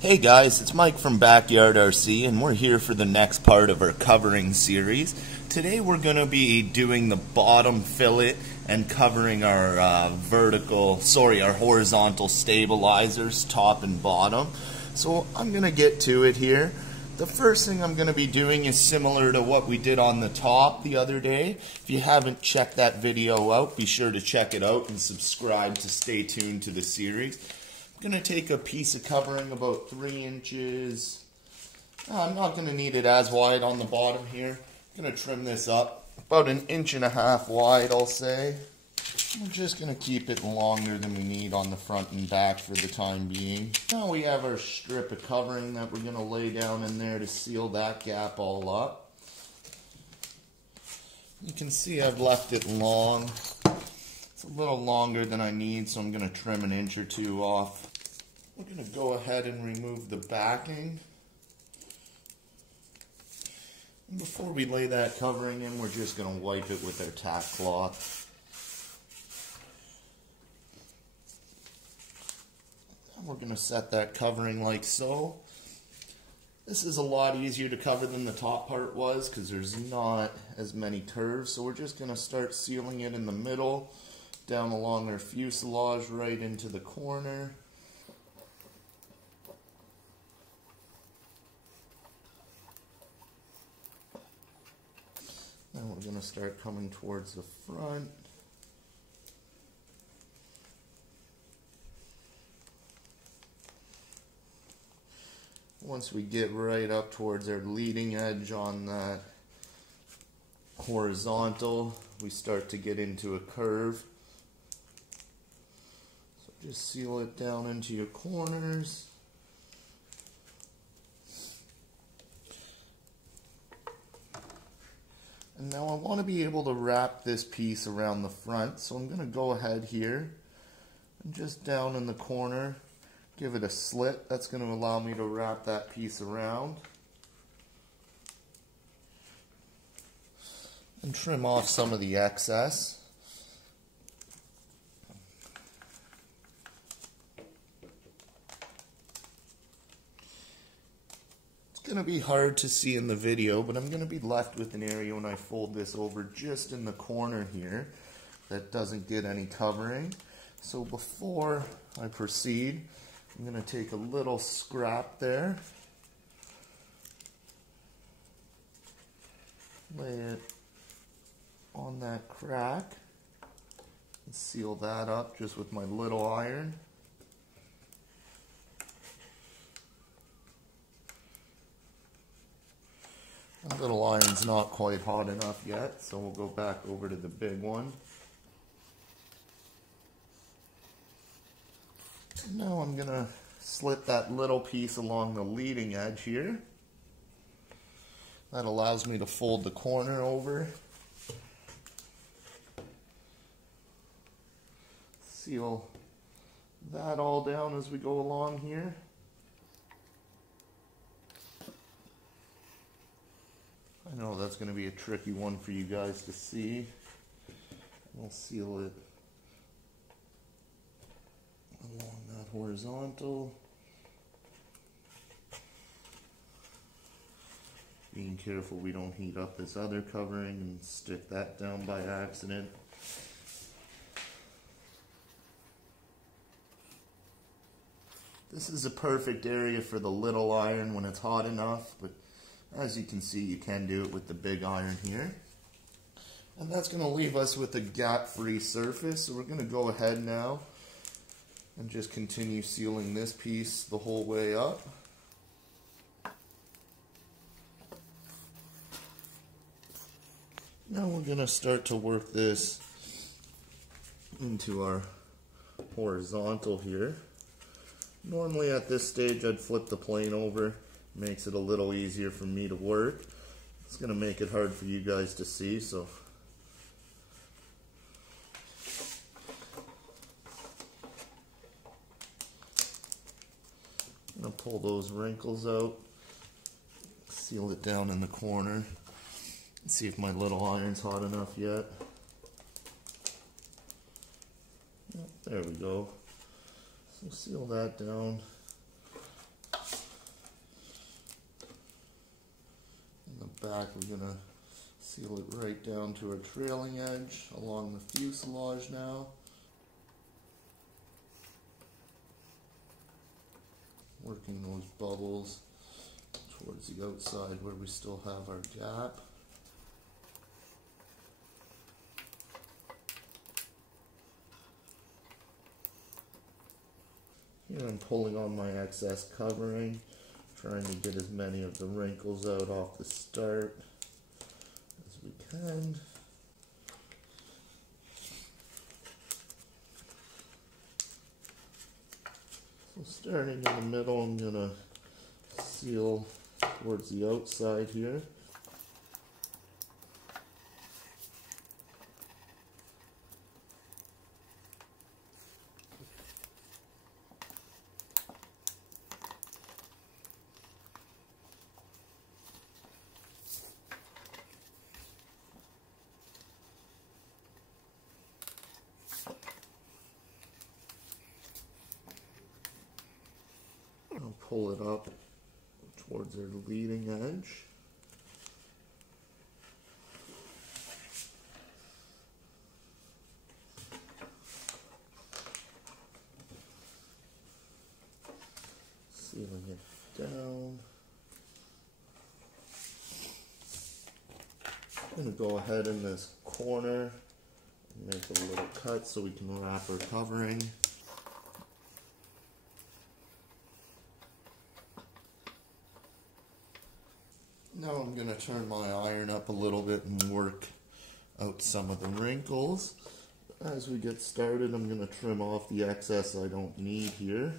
Hey guys, it's Mike from Backyard RC, and we're here for the next part of our covering series. Today we're going to be doing the bottom fillet and covering our our horizontal stabilizers, top and bottom. So I'm going to get to it here. The first thing I'm going to be doing is similar to what we did on the top the other day. If you haven't checked that video out, be sure to check it out and subscribe to stay tuned to the series. I'm going to take a piece of covering about 3 inches. I'm not going to need it as wide on the bottom here. I'm going to trim this up about 1.5 inches wide, I'll say. We're just going to keep it longer than we need on the front and back for the time being. Now we have our strip of covering that we're going to lay down in there to seal that gap all up. You can see I've left it long. It's a little longer than I need, so I'm going to trim 1 inch or 2 off. We're going to go ahead and remove the backing. And before we lay that covering in, we're just going to wipe it with our tack cloth. And we're going to set that covering like so. This is a lot easier to cover than the top part was because there's not as many curves. So we're just going to start sealing it in the middle, down along our fuselage, right into the corner. And we're going to start coming towards the front. Once we get right up towards our leading edge on that horizontal, we start to get into a curve. So just seal it down into your corners. And now I want to be able to wrap this piece around the front, so I'm going to go ahead here and just down in the corner, give it a slit. That's going to allow me to wrap that piece around. And trim off some of the excess. It's going to be hard to see in the video, but I'm going to be left with an area when I fold this over just in the corner here that doesn't get any covering. So before I proceed, I'm going to take a little scrap there, lay it on that crack, and seal that up just with my little iron. The little iron's not quite hot enough yet, so we'll go back over to the big one. Now I'm going to slit that little piece along the leading edge here. That allows me to fold the corner over. Seal that all down as we go along here. I know that's going to be a tricky one for you guys to see. We'll seal it along that horizontal. Being careful we don't heat up this other covering and stick that down by accident. This is a perfect area for the little iron when it's hot enough, but as you can see, you can do it with the big iron here. And that's going to leave us with a gap-free surface. So we're going to go ahead now and just continue sealing this piece the whole way up. Now we're going to start to work this into our horizontal here. Normally at this stage I'd flip the plane over. Makes it a little easier for me to work. It's going to make it hard for you guys to see, so I'm going to pull those wrinkles out, seal it down in the corner, and see if my little iron's hot enough yet. There we go. So seal that down. back, we're going to seal it right down to our trailing edge along the fuselage now. Working those bubbles towards the outside where we still have our gap. Here I'm pulling on my excess covering, trying to get as many of the wrinkles out off the start as we can. So starting in the middle, I'm going to seal towards the outside here. I'll pull it up towards our leading edge. Sealing it down. I'm going to go ahead in this corner and make a little cut so we can wrap our covering. Now I'm going to turn my iron up a little bit and work out some of the wrinkles. As we get started, I'm going to trim off the excess I don't need here.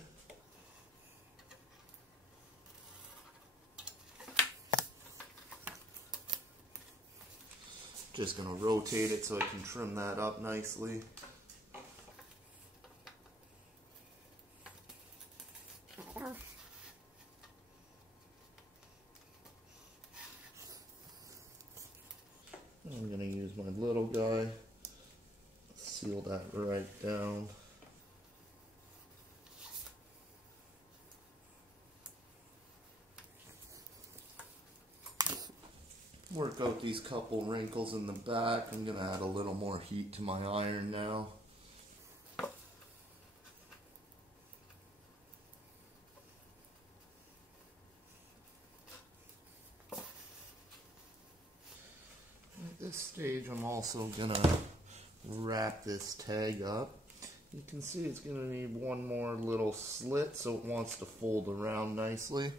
Just going to rotate it so I can trim that up nicely. I'm going to use my little guy, seal that right down. Work out these couple wrinkles in the back. I'm going to add a little more heat to my iron now. At this stage, I'm also going to wrap this tag up. You can see it's going to need one more little slit so it wants to fold around nicely.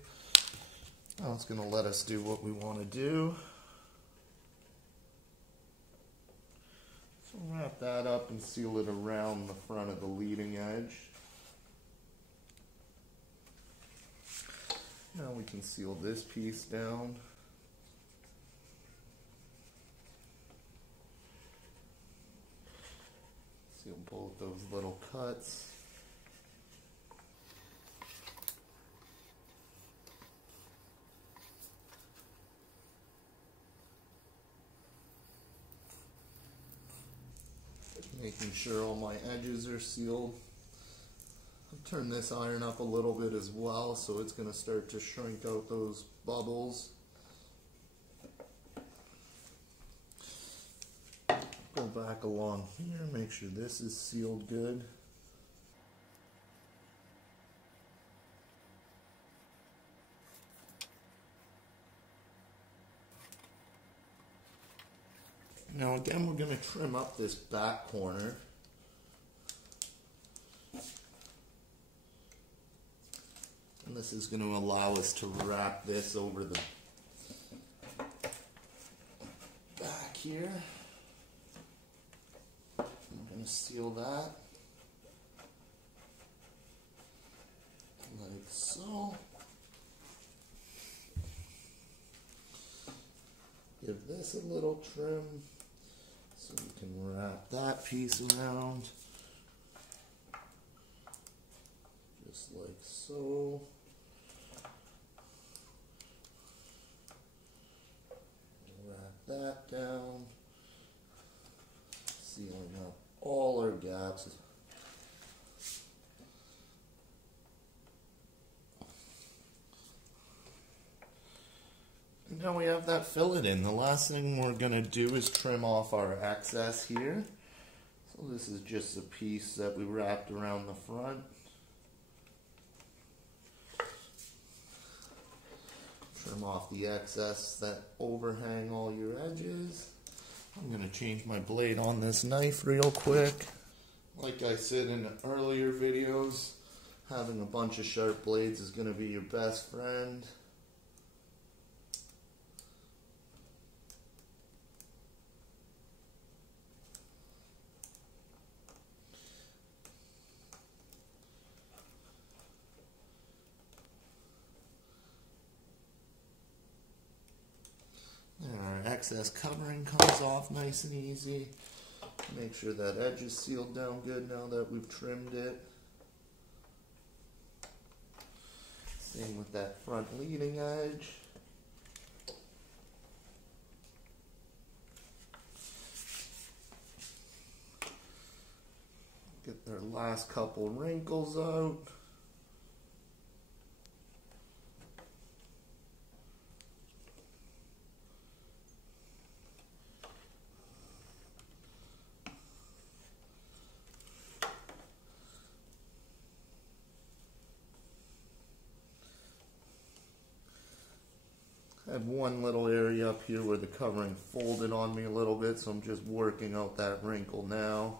Now it's going to let us do what we want to do. So wrap that up and seal it around the front of the leading edge. Now we can seal this piece down. Seal both those little cuts. Making sure all my edges are sealed. I've turned this iron up a little bit as well, so it's going to start to shrink out those bubbles. Go back along here, make sure this is sealed good. Now again, we're going to trim up this back corner. And this is going to allow us to wrap this over the back here. I'm going to seal that like so. Give this a little trim so we can wrap that piece around just like so. Wrap that down, sealing up all our gaps. And now we have that fillet in. The last thing we're going to do is trim off our excess here. So this is just a piece that we wrapped around the front. Trim off the excess that overhang all your edges. I'm going to change my blade on this knife real quick. Like I said in earlier videos, having a bunch of sharp blades is going to be your best friend. Our excess covering comes off nice and easy. Make sure that edge is sealed down good now that we've trimmed it. Same with that front leading edge. Get their last couple wrinkles out. I have one little area up here where the covering folded on me a little bit, so I'm just working out that wrinkle now.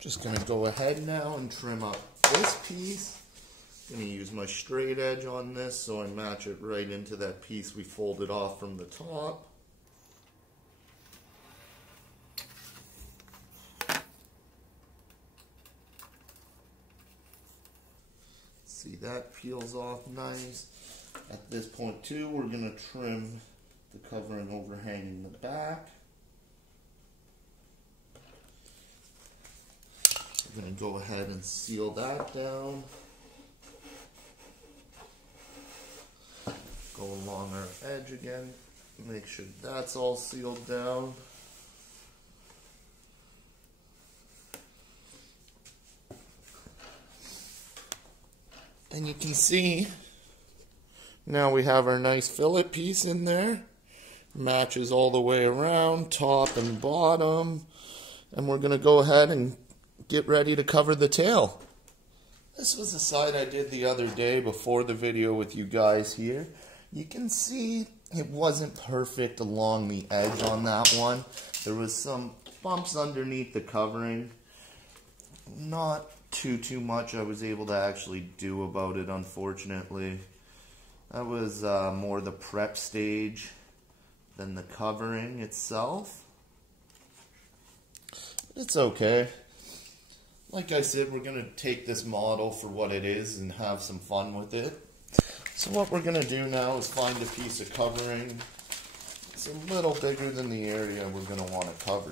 Just going to go ahead now and trim up this piece. I'm going to use my straight edge on this so I match it right into that piece we folded off from the top. See, that peels off nice. At this point too, we're going to trim the covering overhanging the back. We're going to go ahead and seal that down. Go along our edge again, make sure that's all sealed down. And you can see now we have our nice fillet piece in there. Matches all the way around, top and bottom. And we're going to go ahead and get ready to cover the tail. This was the side I did the other day before the video with you guys here. You can see it wasn't perfect along the edge on that one. There was some bumps underneath the covering. Not too much I was able to actually do about it, unfortunately. That was more the prep stage than the covering itself. It's okay. Like I said, we're going to take this model for what it is and have some fun with it. So what we're going to do now is find a piece of covering. It's a little bigger than the area we're going to want to cover.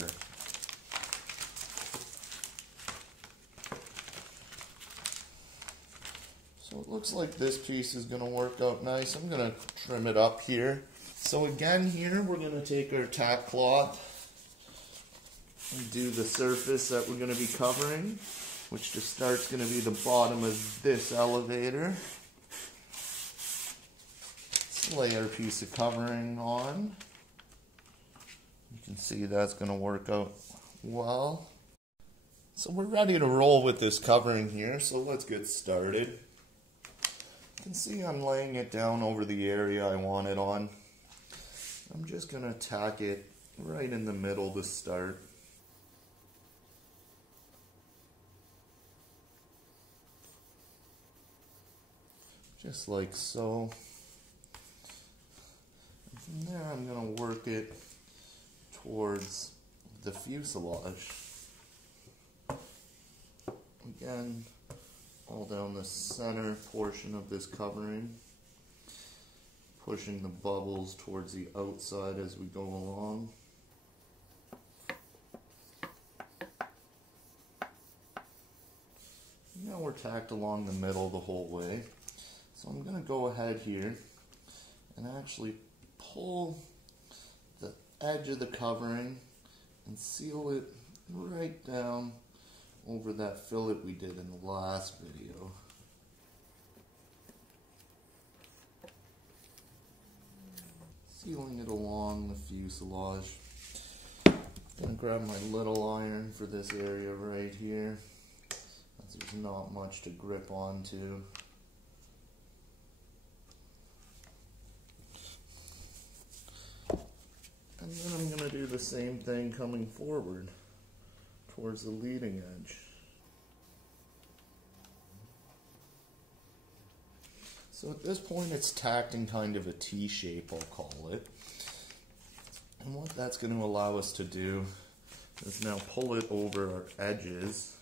So it looks like this piece is going to work out nice. I'm going to trim it up here. So again here, we're going to take our tack cloth and do the surface that we're going to be covering, which to start is going to be the bottom of this elevator. Lay our piece of covering on. You can see that's going to work out well. So we're ready to roll with this covering here, so let's get started. You can see I'm laying it down over the area I want it on. I'm just going to tack it right in the middle to start. Just like so. From there, I'm going to work it towards the fuselage. Again, all down the center portion of this covering, pushing the bubbles towards the outside as we go along. Now we're tacked along the middle the whole way. So I'm going to go ahead here and actually pull edge of the covering and seal it right down over that fillet we did in the last video. Sealing it along the fuselage. I'm going to grab my little iron for this area right here, as there's not much to grip onto. And then I'm going to do the same thing coming forward towards the leading edge. So at this point it's tacked in kind of a T shape, I'll call it. And what that's going to allow us to do is now pull it over our edges.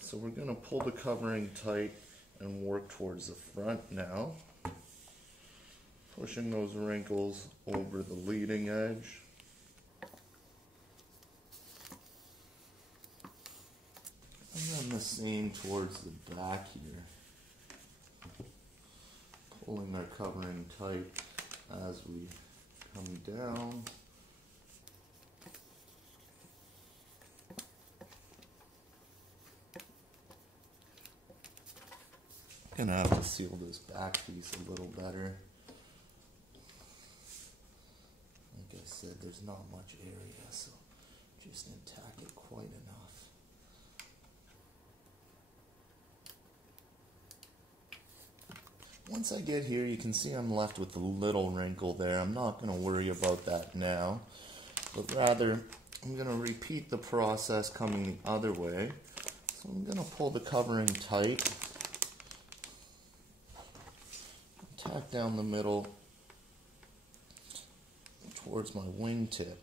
So we're going to pull the covering tight and work towards the front now, pushing those wrinkles over the leading edge. And then the same towards the back here. Pulling our covering tight as we come down. Gonna have to seal this back piece a little better. Like I said, there's not much area, so just didn't tack it quite enough. Once I get here, you can see I'm left with a little wrinkle there. I'm not going to worry about that now, but rather I'm going to repeat the process coming the other way. So I'm going to pull the covering tight, tack down the middle towards my wingtip.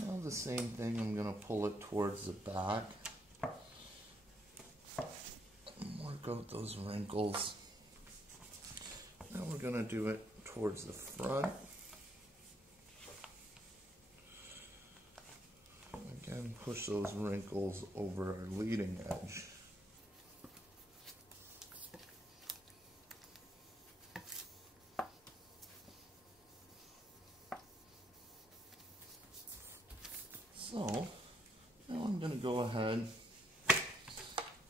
Now the same thing, I'm going to pull it towards the back. Work out those wrinkles. Now we're going to do it towards the front. Again, push those wrinkles over our leading edge. So, now I'm going to go ahead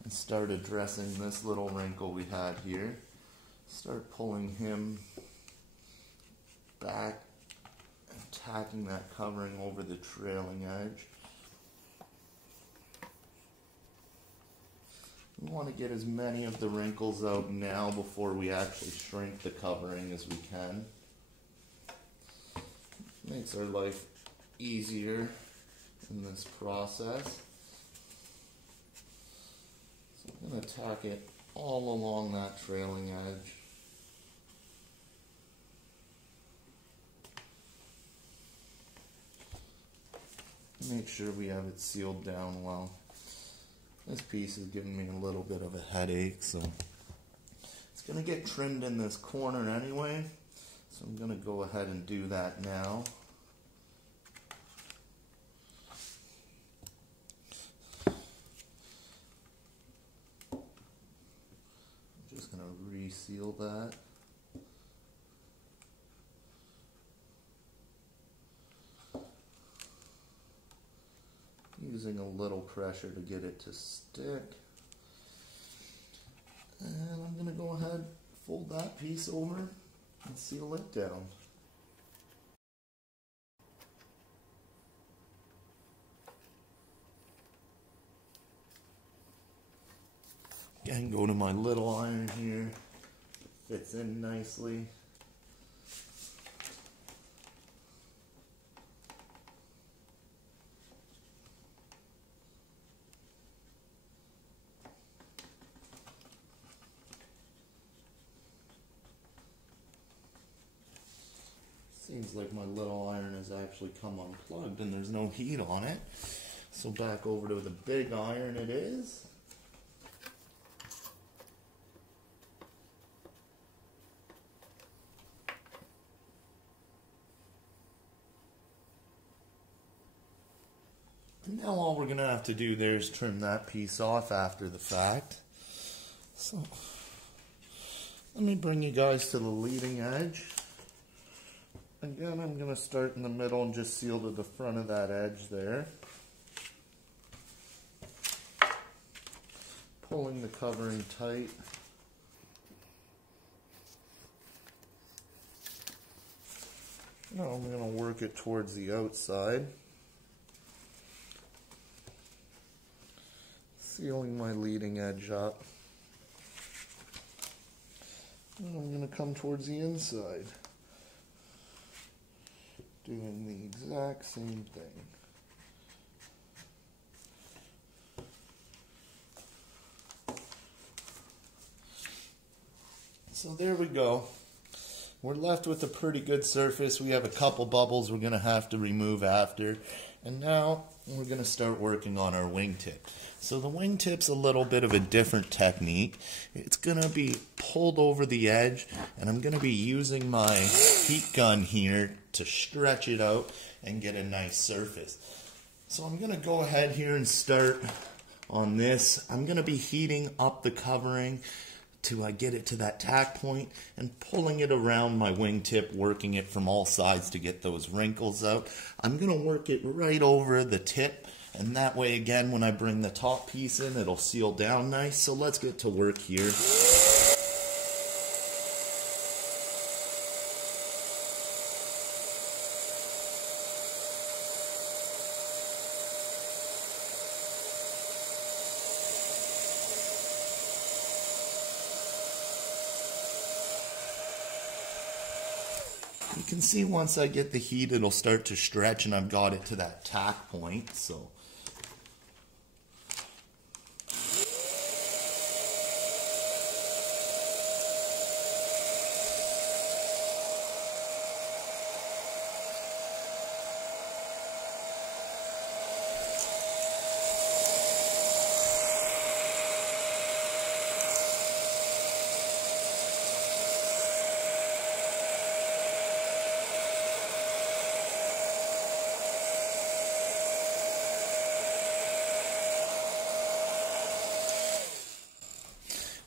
and start addressing this little wrinkle we had here. Start pulling him back and tacking that covering over the trailing edge. We want to get as many of the wrinkles out now before we actually shrink the covering as we can. Makes our life easier in this process. I'm going to tack it all along that trailing edge. Make sure we have it sealed down well. This piece is giving me a little bit of a headache, so it's going to get trimmed in this corner anyway. So I'm going to go ahead and do that now. Reseal that. Using a little pressure to get it to stick. And I'm going to go ahead, fold that piece over and seal it down. Again, go to my little iron here. Fits in nicely. Seems like my little iron has actually come unplugged and there's no heat on it. So back over to the big iron it is. Now all we're going to have to do there is trim that piece off after the fact. So Let me bring you guys to the leading edge. Again, I'm going to start in the middle and just seal to the front of that edge there. Pulling the covering tight. Now I'm going to work it towards the outside. Sealing my leading edge up. And I'm going to come towards the inside. Doing the exact same thing. So there we go. We're left with a pretty good surface. We have a couple bubbles we're going to have to remove after. And now we're going to start working on our wingtip. So the wingtip's a little bit of a different technique. It's going to be pulled over the edge, and I'm going to be using my heat gun here to stretch it out and get a nice surface. So I'm going to go ahead here and start on this. I'm going to be heating up the covering to get it to that tack point and pulling it around my wingtip, working it from all sides to get those wrinkles out. I'm going to work it right over the tip, and that way again when I bring the top piece in it'll seal down nice. So let's get to work here. You can see once I get the heat, it'll start to stretch, and I've got it to that tack point. So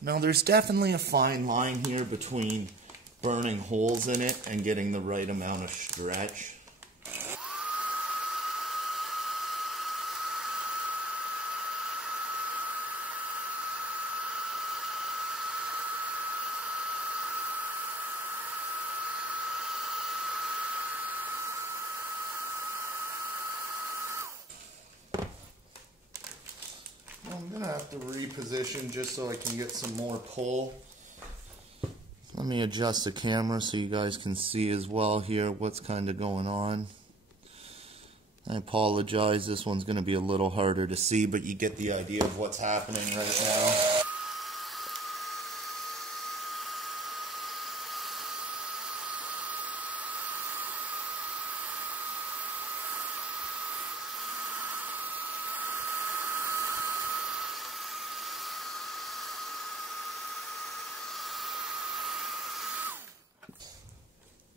now there's definitely a fine line here between burning holes in it and getting the right amount of stretch. I'm going to have to reposition just so I can get some more pull. Let me adjust the camera so you guys can see as well here what's kind of going on. I apologize, this one's going to be a little harder to see, but you get the idea of what's happening right now.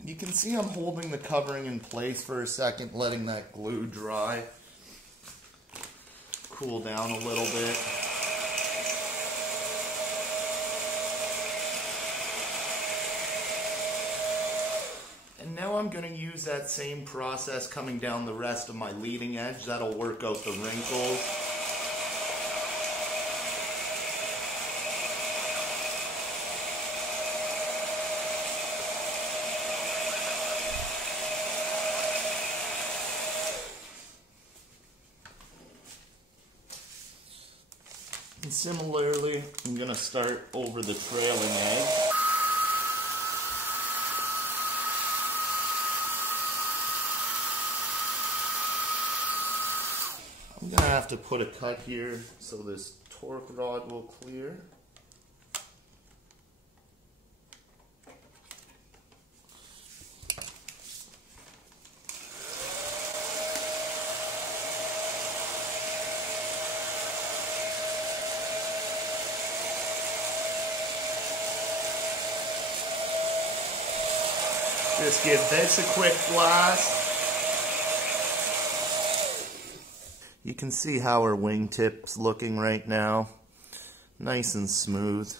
You can see I'm holding the covering in place for a second, letting that glue dry, cool down a little bit. And now I'm going to use that same process coming down the rest of my leading edge. That'll work out the wrinkles. And similarly, I'm going to start over the trailing edge. I'm going to have to put a cut here so this torque rod will clear. Just give this a quick blast. You can see how our wingtip's looking right now. Nice and smooth.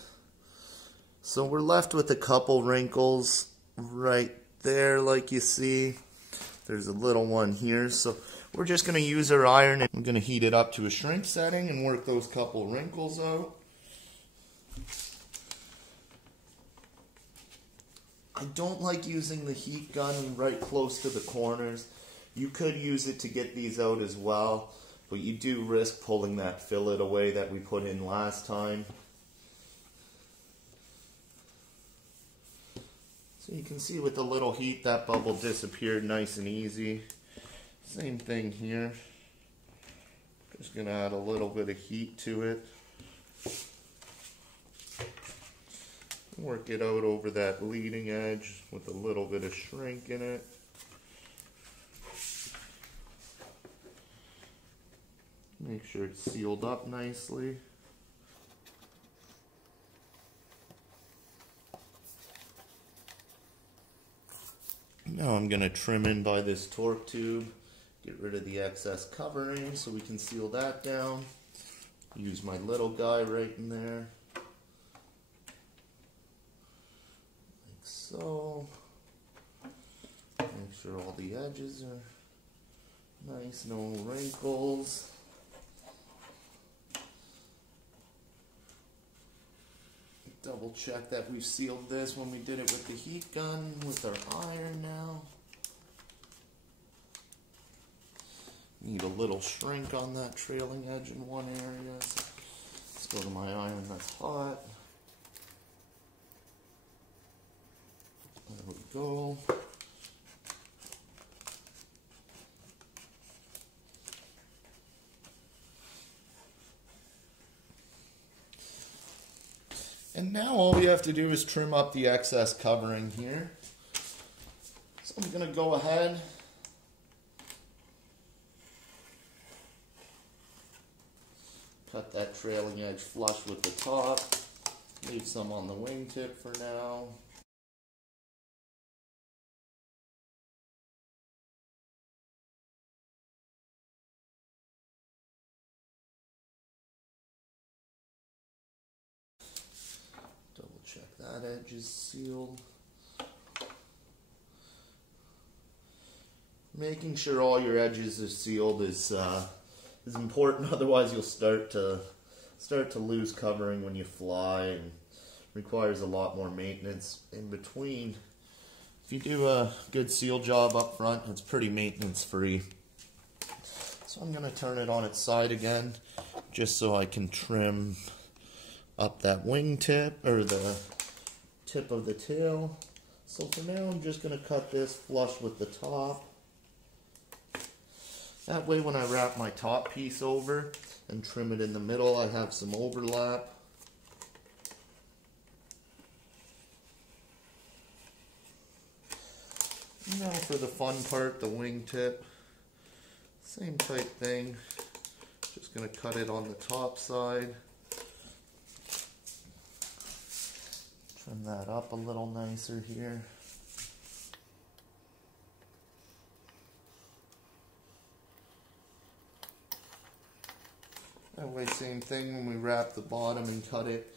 So we're left with a couple wrinkles right there, like you see. There's a little one here, so we're just going to use our iron and I'm going to heat it up to a shrink setting and work those couple wrinkles out. I don't like using the heat gun right close to the corners. You could use it to get these out as well, but you do risk pulling that fillet away that we put in last time. So you can see with the little heat that bubble disappeared nice and easy. Same thing here. Just going to add a little bit of heat to it. Work it out over that leading edge with a little bit of shrink in it. Make sure it's sealed up nicely. Now I'm going to trim in by this torque tube, get rid of the excess covering so we can seal that down. Use my little guy right in there. Like so. Make sure all the edges are nice, no wrinkles. Double check that we've sealed this when we did it with the heat gun, with our iron now. Need a little shrink on that trailing edge in one area. So let's go to my iron that's hot. There we go. And now all we have to do is trim up the excess covering here. So I'm going to go ahead cut that trailing edge flush with the top. Leave some on the wingtip for now. Double check that edge is sealed. Making sure all your edges are sealed is important. Otherwise, you'll start to lose covering when you fly, and requires a lot more maintenance in between. If you do a good seal job up front, it's pretty maintenance free. So I'm going to turn it on its side again, just so I can trim up that wingtip, or the tip of the tail. So for now, I'm just going to cut this flush with the top. That way when I wrap my top piece over and trim it in the middle, I have some overlap. Now for the fun part, the wingtip. Same type thing. Just going to cut it on the top side. Trim that up a little nicer here. That way, same thing when we wrap the bottom and cut it,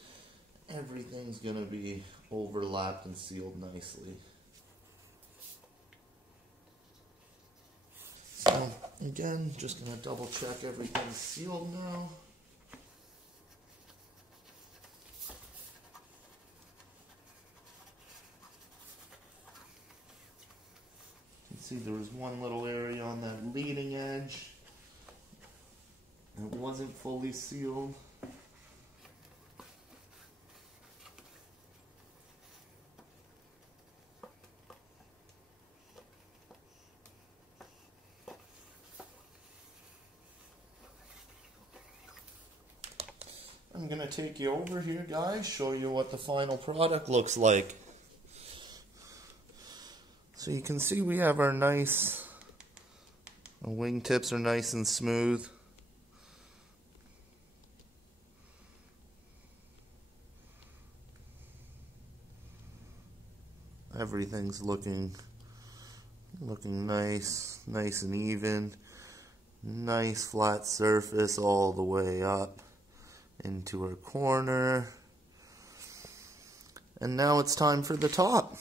everything's going to be overlapped and sealed nicely. So, again, just going to double check everything's sealed now. You can see there was one little area on that leading edge. It wasn't fully sealed. I'm going to take you over here, guys, show you what the final product looks like. So you can see we have our nice, our wingtips are nice and smooth. Everything's looking nice and even. Nice flat surface all the way up into our corner. And now it's time for the top.